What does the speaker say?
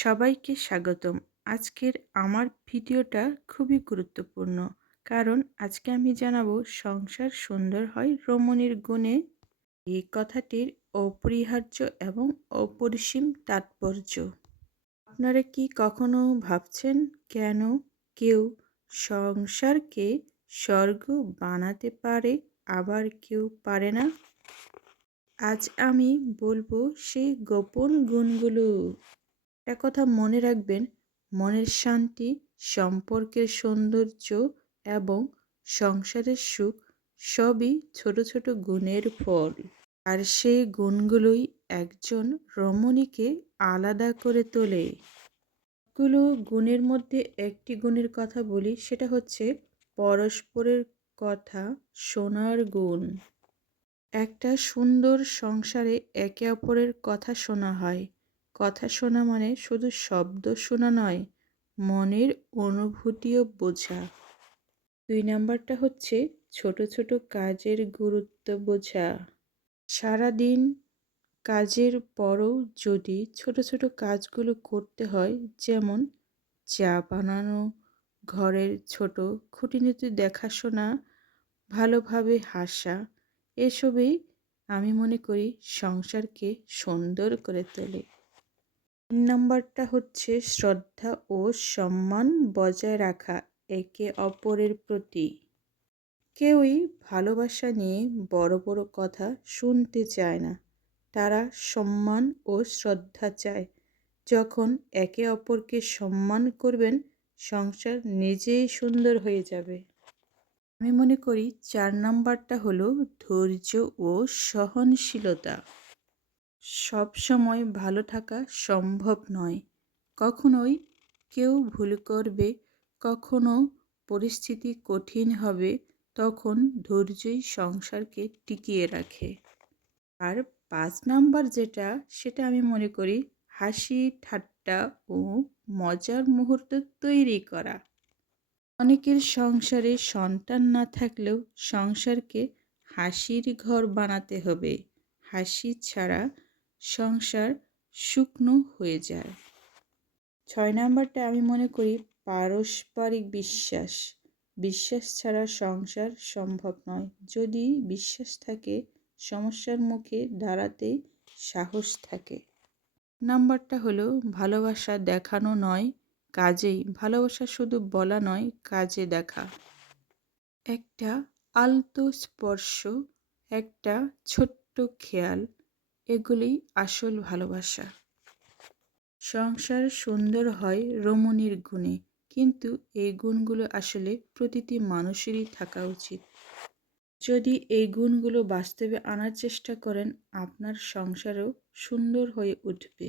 সবাইকে স্বাগতম। আজকের আমার ভিডিওটা খুবই গুরুত্বপূর্ণ। কারণ আজকে আমি জানাবো সংসার সুন্দর হয় রমণীর গুণে। এই কথাটির অপরিহার্য এবং অপরিসীম তাৎপর্য। আপনারা কি কখনো ভাবছেন কেন কেউ সংসারকে স্বর্গ বানাতে পারে আবার কেউ পারে না? আজ আমি বলবো সেই গোপন গুণগুলো। একটা কথা মনে রাখবেন, মনের শান্তি, সম্পর্কের সৌন্দর্য এবং সংসারের সুখ সবই ছোট ছোট গুণের ফল। আর সেই গুণগুলোই একজন রমণীকে আলাদা করে তোলে। গুলো গুণের মধ্যে একটি গুণের কথা বলি, সেটা হচ্ছে পরস্পরের কথা শোনার গুণ। একটা সুন্দর সংসারে একে অপরের কথা শোনা হয়। কথা শোনা মানে শুধু শব্দ শোনা নয়, মনের অনুভূতিও বোঝা। 2 নাম্বারটা হচ্ছে ছোট ছোট কাজের গুরুত্ব বোঝা। সারাদিন কাজের পরও যদি ছোট ছোট কাজগুলো করতে হয়, যেমন চা বানানো, ঘরের ছোট খুঁটিনাটি দেখাশোনা, ভালোভাবে হাসা, এসবই আমি মনে করি সংসারকে সুন্দর করে তোলে। 3 নাম্বারটা হচ্ছে শ্রদ্ধা ও সম্মান বজায় রাখা একে অপরের প্রতি। কেউই ভালোবাসা নিয়ে বড় বড় কথা শুনতে চায় না, তারা সম্মান ও শ্রদ্ধা চায়। যখন একে অপরকে সম্মান করবেন, সংসার নিজেই সুন্দর হয়ে যাবে। আমি মনে করি 4 নাম্বারটা হলো ধৈর্য ও সহনশীলতা। সব সময় ভালো থাকা সম্ভব নয়। কখনোই কেউ ভুল করবে, কখনো পরিস্থিতি কঠিন হবে, তখন ধৈর্যই সংসারকে টিকিয়ে রাখে। আর 5 নাম্বার যেটা, সেটা আমি মনে করি হাসি ঠাট্টা ও মজার মুহূর্ত তৈরি করা। অনেকের সংসারে সন্তান না থাকলেও সংসারকে হাসির ঘর বানাতে হবে। হাসি ছাড়া সংসার শুকনো হয়ে যায়। 6 নাম্বারটা আমি মনে করি পারস্পরিক বিশ্বাস। বিশ্বাস ছাড়া সংসার সম্ভব নয়। যদি বিশ্বাস থাকে, সমস্যার মুখে দাঁড়াতে সাহস থাকে। নাম্বারটা হলো ভালোবাসা দেখানো নয়, কাজেই। ভালোবাসা শুধু বলা নয়, কাজে দেখা। একটা আলতো স্পর্শ, একটা ছোট্ট খেয়াল, এগুলি আসল ভালোবাসা। সংসার সুন্দর হয় রমণীর গুণে, কিন্তু এই গুণগুলো আসলে প্রতিটি মানুষেরই থাকা উচিত। যদি এই গুণগুলো বাস্তবে আনার চেষ্টা করেন, আপনার সংসারও সুন্দর হয়ে উঠবে।